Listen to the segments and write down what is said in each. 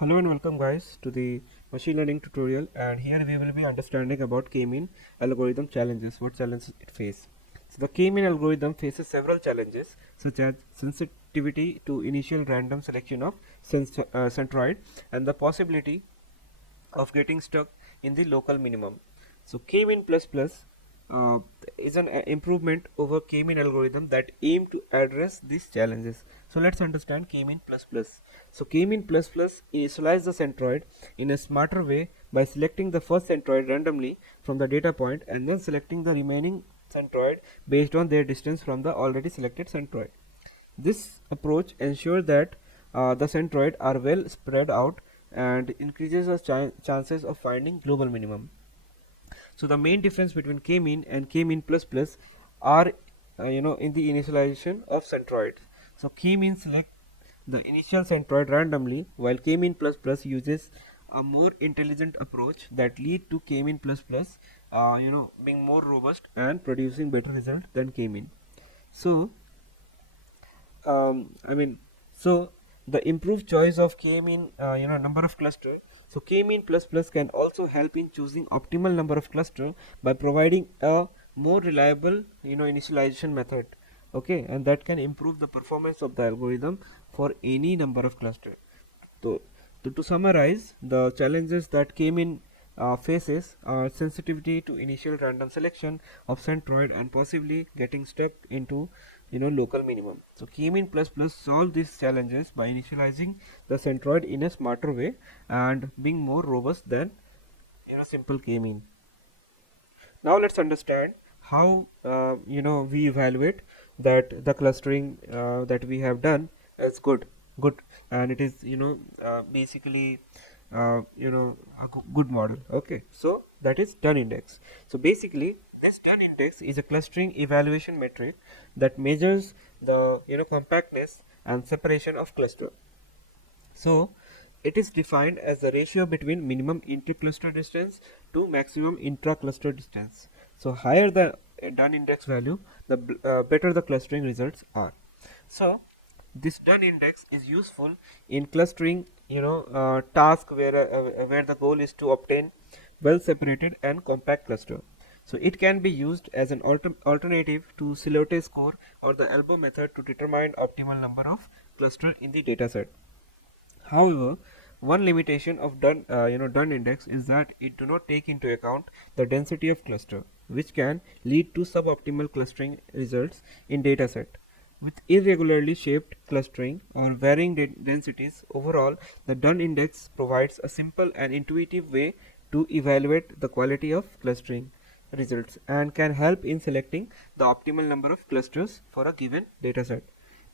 Hello and welcome guys to the machine learning tutorial, and here we will be understanding about k-mean algorithm challenges, what challenges it faces. So the k-mean algorithm faces several challenges such as sensitivity to initial random selection of centroid and the possibility of getting stuck in the local minimum. So k-mean plus plus is an improvement over k-mean algorithm that aim to address these challenges. So let's understand k-mean plus plus. So k-mean plus plus initialize the centroid in a smarter way by selecting the first centroid randomly from the data point and then selecting the remaining centroid based on their distance from the already selected centroid. This approach ensures that the centroids are well spread out and increases the chances of finding global minimum. So the main difference between k-mean and k-mean plus plus are in the initialization of centroids. So k-mean select the initial centroid randomly, while k-mean plus plus uses a more intelligent approach that lead to k-mean plus plus being more robust and producing better result than k-mean. So I mean, so the improved choice of k-mean, number of cluster. So k-mean plus plus can also help in choosing optimal number of cluster by providing a more reliable, initialization method. Okay, and that can improve the performance of the algorithm for any number of cluster. So, to summarize, the challenges that k-mean faces are sensitivity to initial random selection of centroid and possibly getting stuck into local minimum. So k-mean plus plus solve these challenges by initializing the centroid in a smarter way and being more robust than simple k-mean. Now let's understand how we evaluate that the clustering that we have done is good, and it is basically a good model. Okay, so that is done index. So basically this done index is a clustering evaluation metric that measures the compactness and separation of cluster. So it is defined as the ratio between minimum intercluster distance to maximum intracluster distance. So higher the done index value, the better the clustering results are. So this done index is useful in clustering task where the goal is to obtain well separated and compact cluster. So it can be used as an alternative to Celote score or the elbow method to determine optimal number of cluster in the dataset. However, one limitation of done index is that it do not take into account the density of cluster, which can lead to suboptimal clustering results in dataset. With irregularly shaped clustering or varying densities, overall, the done index provides a simple and intuitive way to evaluate the quality of clustering results and can help in selecting the optimal number of clusters for a given dataset.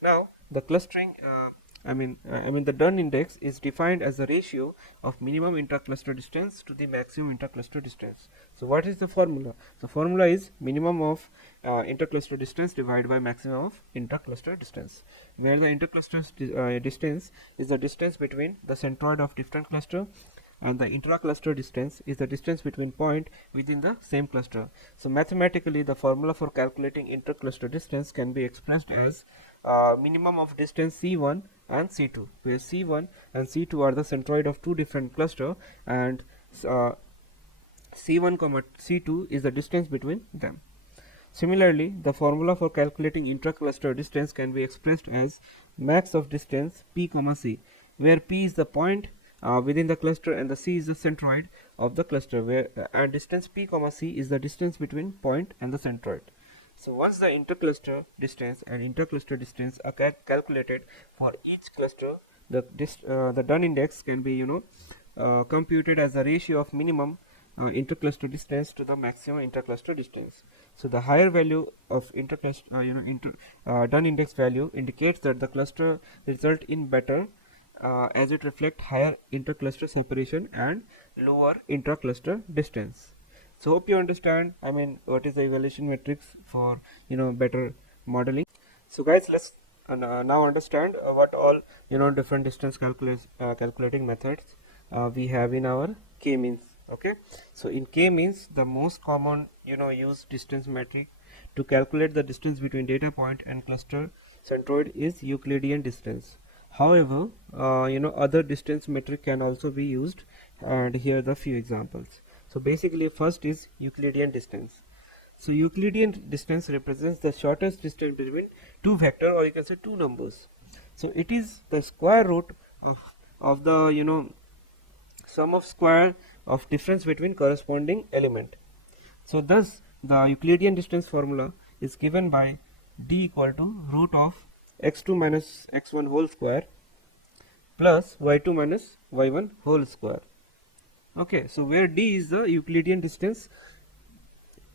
Now, the clustering, the done index is defined as the ratio of minimum intercluster distance to the maximum intercluster distance. So, what is the formula? The formula is minimum of intercluster distance divided by maximum of intercluster distance, where the intercluster distance is the distance between the centroid of different cluster, and the intracluster distance is the distance between point within the same cluster. So mathematically, the formula for calculating intercluster distance can be expressed as minimum of distance C1 and C2, where C1 and C2 are the centroid of two different cluster, and uh, C1 comma C2 is the distance between them. Similarly, the formula for calculating intracluster distance can be expressed as max of distance P comma C, where P is the point within the cluster and the C is the centroid of the cluster, where and distance P comma C is the distance between point and the centroid. So once the intercluster distance and intercluster distance are calculated for each cluster, the done index can be computed as the ratio of minimum intercluster distance to the maximum intercluster distance. So the higher value of intercluster done index value indicates that the cluster result in better as it reflect higher intercluster separation and lower intracluster distance. So hope you understand, what is the evaluation matrix for better modeling. So guys, let's now understand what all different distance calculating methods we have in our k-means. Okay, so in k-means, the most common used distance metric to calculate the distance between data point and cluster centroid is Euclidean distance. However, other distance metric can also be used, and here are the few examples. So basically, first is Euclidean distance. So Euclidean distance represents the shortest distance between two vector, or you can say two numbers. So it is the square root of the sum of square of difference between corresponding element. So thus the Euclidean distance formula is given by d equal to root of x2 minus x1 whole square plus y2 minus y1 whole square. Okay, so where d is the Euclidean distance,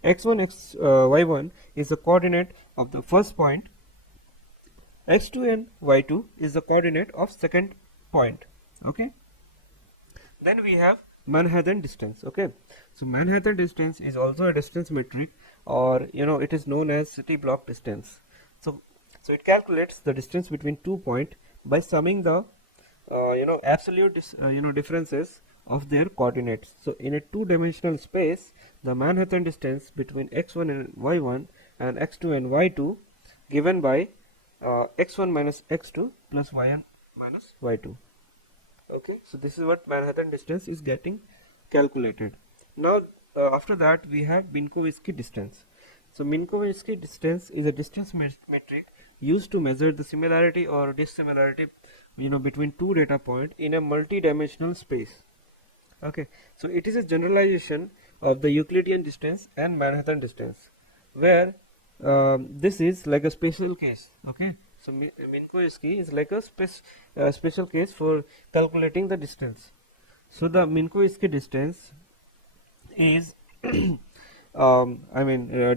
x1 y1 is the coordinate of the first point, x2 and y2 is the coordinate of second point. Okay, then we have Manhattan distance. Okay, so Manhattan distance is also a distance metric, or it is known as city block distance. So it calculates the distance between 2 points by summing the absolute differences of their coordinates. So in a two-dimensional space, the Manhattan distance between x1 and y1 and x2 and y2 given by x1 minus x2 plus y1 minus y2. Okay, so this is what Manhattan distance is getting calculated. Now after that we have Minkowski distance. So Minkowski distance is a distance metric used to measure the similarity or dissimilarity between two data points in a multi-dimensional space. Okay, so it is a generalization of the Euclidean distance and Manhattan distance, where this is like a special case. Okay, so Minkowski is like a special case for calculating the distance. So the Minkowski distance is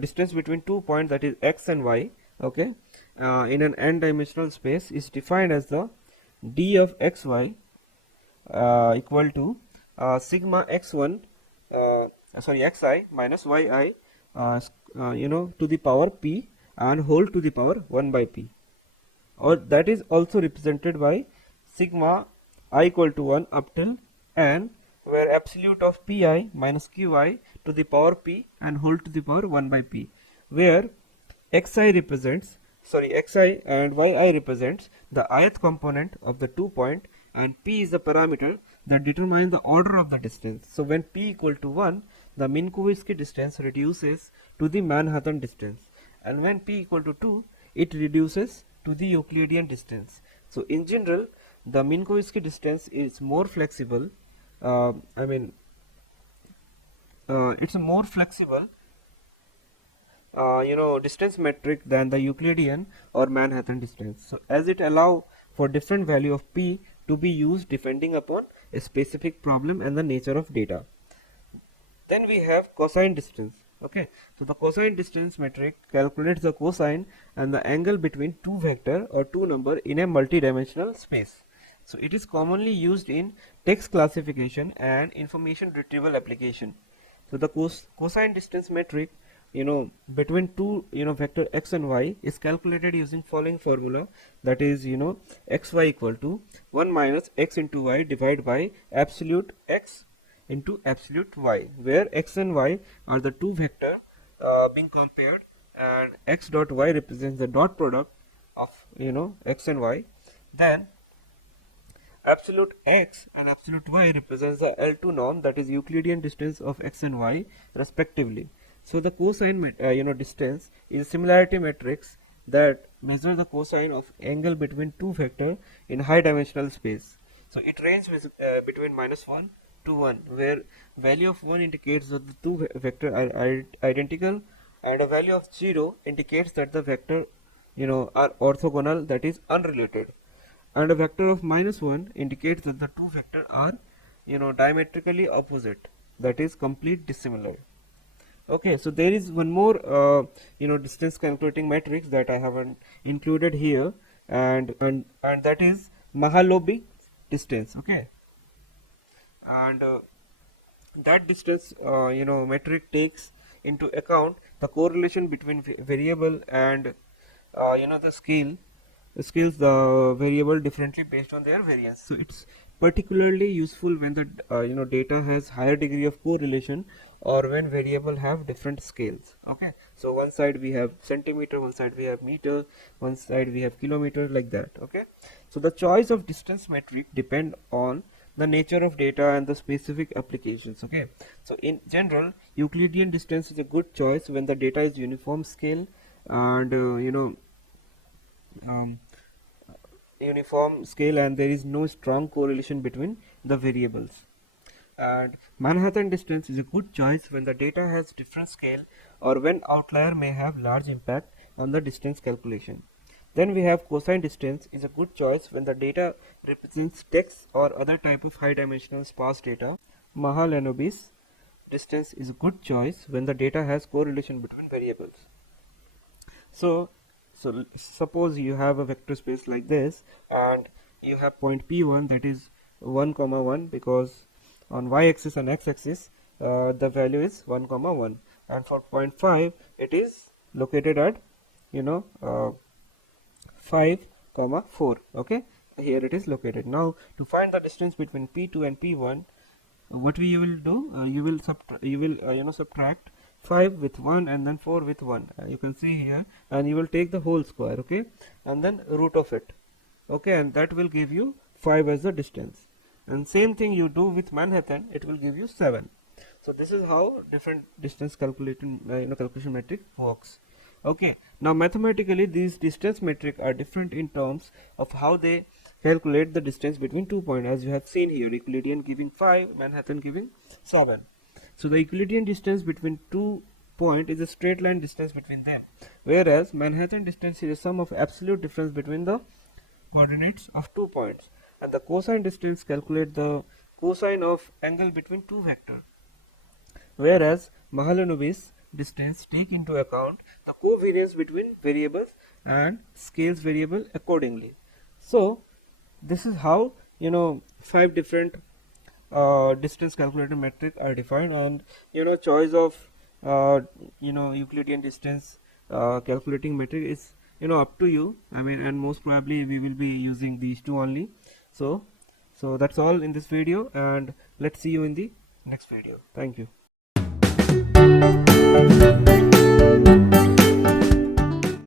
distance between 2 points, that is x and y. Okay, in an n-dimensional space is defined as the d of xy equal to sigma x1 xi minus yi to the power p and whole to the power 1 by p, or that is also represented by sigma I equal to 1 up till n, where absolute of pi minus qi to the power p and whole to the power 1 by p, where xi and yi represents the ith component of the 2 point, and p is the parameter that determines the order of the distance. So when p equal to 1, the Minkowski distance reduces to the Manhattan distance, and when p equal to 2, it reduces to the Euclidean distance. So in general, the Minkowski distance is more flexible. It's a more flexible distance metric than the Euclidean or Manhattan distance. So as it allow for different value of p to be used depending upon a specific problem and the nature of data. Then we have cosine distance. Okay, so the cosine distance metric calculates the cosine and the angle between two vector or two number in a multi-dimensional space. So it is commonly used in text classification and information retrieval application. So the cosine distance metric between two vector x and y is calculated using following formula, that is xy equal to 1 minus x into y divided by absolute x into absolute y, where x and y are the two vector being compared, and x dot y represents the dot product of x and y. Then absolute x and absolute y represents the L2 norm, that is Euclidean distance of x and y respectively. So the cosine distance is a similarity matrix that measures the cosine of angle between two vector in high dimensional space. So it ranges between -1 to 1, where value of 1 indicates that the two vector are identical, and a value of 0 indicates that the vector are orthogonal, that is unrelated, and a vector of -1 indicates that the two vector are diametrically opposite, that is complete dissimilar. Okay, so there is one more distance calculating matrix that I haven't included here, and that is Mahalanobis distance. Okay, and that distance metric takes into account the correlation between variable and the scales the variable differently based on their variance. So it's particularly useful when the data has higher degree of correlation, or when variable have different scales. Okay, so one side we have centimeter, one side we have meter, one side we have kilometer, like that. Okay, So the choice of distance metric depend on the nature of data and the specific applications. Okay, so in general, Euclidean distance is a good choice when the data is uniform scale and um, uniform scale and there is no strong correlation between the variables. And Manhattan distance is a good choice when the data has different scale or when outlier may have large impact on the distance calculation. Then we have cosine distance is a good choice when the data represents text or other type of high dimensional sparse data. Mahalanobis distance is a good choice when the data has correlation between variables. So suppose you have a vector space like this and you have point p1 that is 1 comma 1 because on y-axis and x-axis the value is 1 comma 1, and for point 5 it is located at 5 comma 4. Okay, here it is located. Now to find the distance between p2 and p1, what we will do, you will subtract 5 with 1 and then 4 with 1, you can see here, and you will take the whole square, okay, and then root of it, okay, and that will give you 5 as the distance. And same thing you do with Manhattan, it will give you 7. So this is how different distance calculation metric works. Okay, now mathematically these distance metric are different in terms of how they calculate the distance between 2 points, as you have seen here, Euclidean giving 5, Manhattan giving 7. So the Euclidean distance between 2 points is a straight line distance between them, whereas Manhattan distance is a sum of absolute difference between the coordinates of 2 points, and the cosine distance calculate the cosine of angle between two vectors, whereas Mahalanobis distance take into account the covariance between variables and scales variable accordingly. So this is how 5 different distance calculated metric are defined, and choice of Euclidean distance calculating metric is up to you. I mean, and most probably we will be using these two only. So that's all in this video, and let's see you in the next video. Thank you.